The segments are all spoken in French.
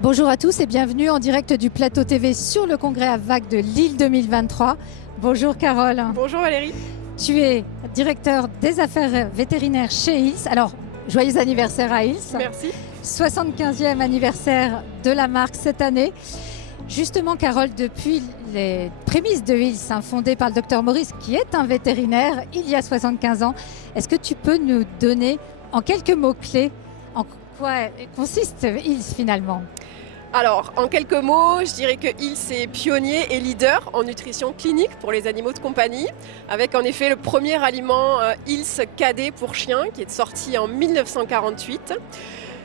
Bonjour à tous et bienvenue en direct du plateau TV sur le congrès à VAC de Lille 2023. Bonjour Carole. Bonjour Valérie. Tu es directeur des affaires vétérinaires chez Hills. Alors, joyeux anniversaire à Hills. Merci. 75e anniversaire de la marque cette année. Justement Carole, depuis les prémices de Hills, fondées par le docteur Maurice, qui est un vétérinaire il y a 75 ans, est-ce que tu peux nous donner en quelques mots-clés en quoi consiste Hills finalement ? Alors, en quelques mots, je dirais que Hills est pionnier et leader en nutrition clinique pour les animaux de compagnie, avec en effet le premier aliment Hills Cadet pour chiens qui est sorti en 1948.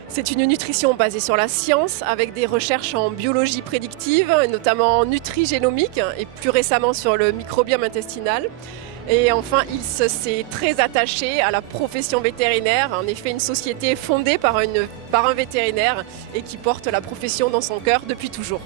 C'est une nutrition basée sur la science avec des recherches en biologie prédictive, notamment en nutri-génomique et plus récemment sur le microbiome intestinal. Et enfin, Hills s'est très attaché à la profession vétérinaire, en effet une société fondée par un vétérinaire et qui porte la profession dans son cœur depuis toujours.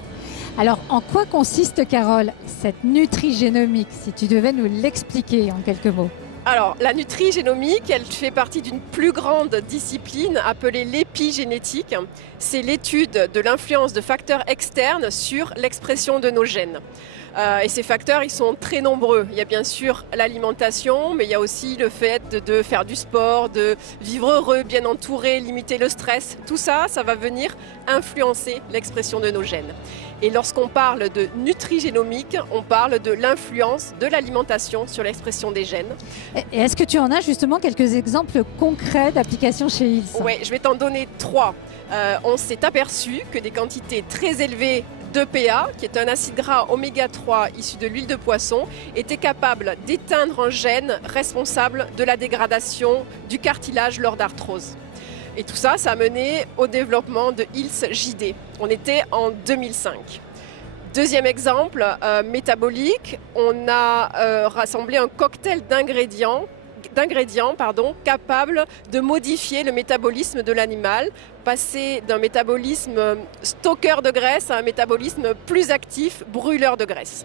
Alors, en quoi consiste, Carole, cette nutri-génomique, si tu devais nous l'expliquer en quelques mots ? Alors, la nutri-génomique, elle fait partie d'une plus grande discipline appelée l'épigénétique. C'est l'étude de l'influence de facteurs externes sur l'expression de nos gènes. Et ces facteurs, ils sont très nombreux. Il y a bien sûr l'alimentation, mais il y a aussi le fait de faire du sport, de vivre heureux, bien entouré, limiter le stress. Tout ça, ça va venir influencer l'expression de nos gènes. Et lorsqu'on parle de nutri-génomique, on parle de l'influence de l'alimentation sur l'expression des gènes. Et est-ce que tu en as justement quelques exemples concrets d'applications chez Hills ? Oui, je vais t'en donner 3. On s'est aperçu que des quantités très élevées d'EPA, qui est un acide gras oméga 3 issu de l'huile de poisson, étaient capables d'éteindre un gène responsable de la dégradation du cartilage lors d'arthrose. Et tout ça, ça a mené au développement de Hills JD. On était en 2005. Deuxième exemple, métabolique, on a rassemblé un cocktail d'ingrédients capables de modifier le métabolisme de l'animal, passer d'un métabolisme stockeur de graisse à un métabolisme plus actif, brûleur de graisse.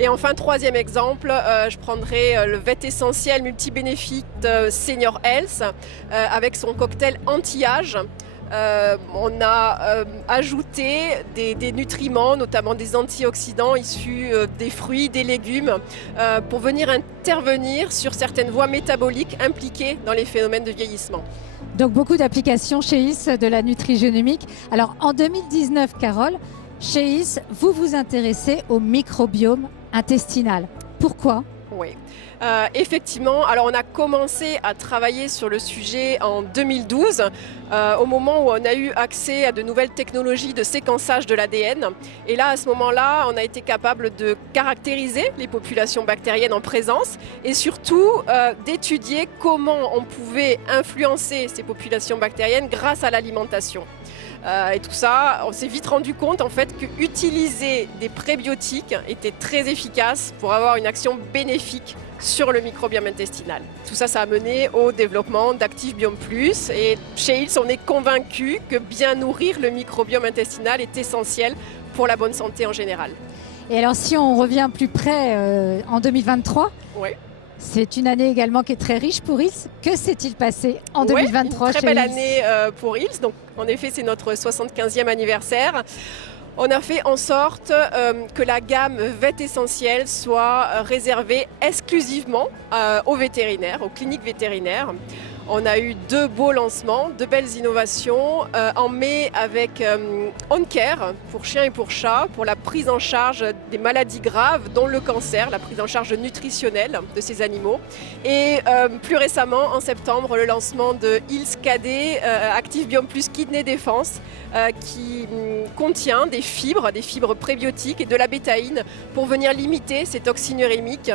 Et enfin, troisième exemple, je prendrai le Vet Essentiel multibénéfique Senior Health avec son cocktail anti-âge. On a ajouté des nutriments, notamment des antioxydants issus des fruits, des légumes, pour venir intervenir sur certaines voies métaboliques impliquées dans les phénomènes de vieillissement. Donc beaucoup d'applications chez Hills de la nutri-génomique. Alors en 2019, Carole, chez Hills, vous vous intéressez au microbiome intestinal. Pourquoi ? Oui. Effectivement, alors on a commencé à travailler sur le sujet en 2012, au moment où on a eu accès à de nouvelles technologies de séquençage de l'ADN. Et là, à ce moment-là, on a été capable de caractériser les populations bactériennes en présence et surtout d'étudier comment on pouvait influencer ces populations bactériennes grâce à l'alimentation. Et tout ça, on s'est vite rendu compte en fait qu'utiliser des prébiotiques était très efficace pour avoir une action bénéfique sur le microbiome intestinal. Tout ça, ça a mené au développement d'Activ-Biome Plus et chez Hills, on est convaincu que bien nourrir le microbiome intestinal est essentiel pour la bonne santé en général. Et alors si on revient plus près en 2023, oui. C'est une année également qui est très riche pour Hills. Que s'est-il passé en 2023 une très chez belle Hills ? année pour Hills. Donc, en effet, c'est notre 75e anniversaire. On a fait en sorte que la gamme Vet Essentiel soit réservée exclusivement aux vétérinaires, aux cliniques vétérinaires. On a eu 2 beaux lancements, 2 belles innovations. En mai avec OnCare pour chiens et pour chats, pour la prise en charge des maladies graves, dont le cancer, la prise en charge nutritionnelle de ces animaux. Et plus récemment, en septembre, le lancement de Hills Cadet Activ-Biome Plus Kidney Défense, qui contient des fibres prébiotiques et de la bétaïne pour venir limiter ces toxines urémiques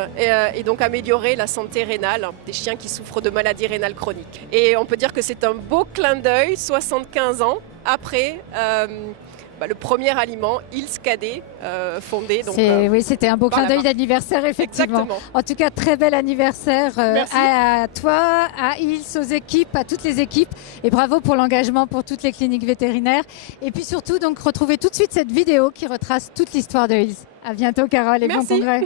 et donc améliorer la santé rénale des chiens qui souffrent de maladies rénales chroniques. Et on peut dire que c'est un beau clin d'œil, 75 ans après le premier aliment, Hills Cadet, fondé. Donc, oui, c'était un beau clin d'œil d'anniversaire, effectivement. Exactement. En tout cas, très bel anniversaire à toi, à Hills, aux équipes, à toutes les équipes. Et bravo pour l'engagement pour toutes les cliniques vétérinaires. Et puis surtout, donc, retrouvez tout de suite cette vidéo qui retrace toute l'histoire de Hills. À bientôt, Carole, et bon Merci. congrès.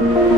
Thank you.